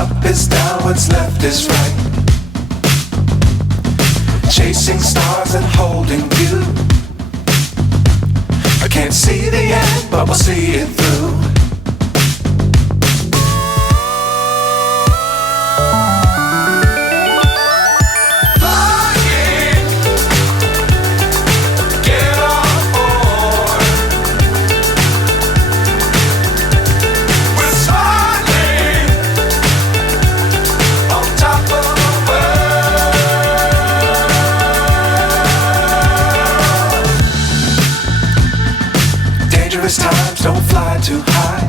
Up is down, what's left is right. Chasing stars and holding you. I can't see the end, but we'll see it through. Times don't fly too high.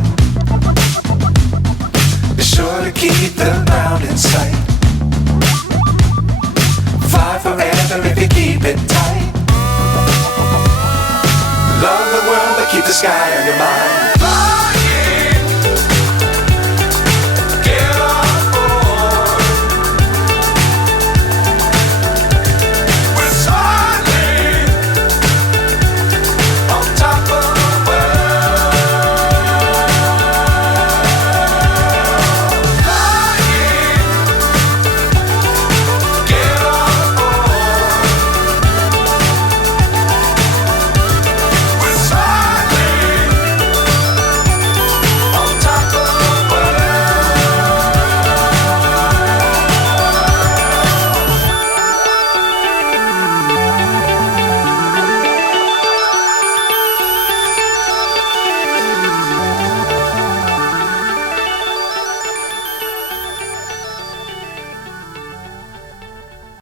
Be sure to keep the ground in sight. Fly forever if you keep it tight. Love the world but keep the sky on your mind.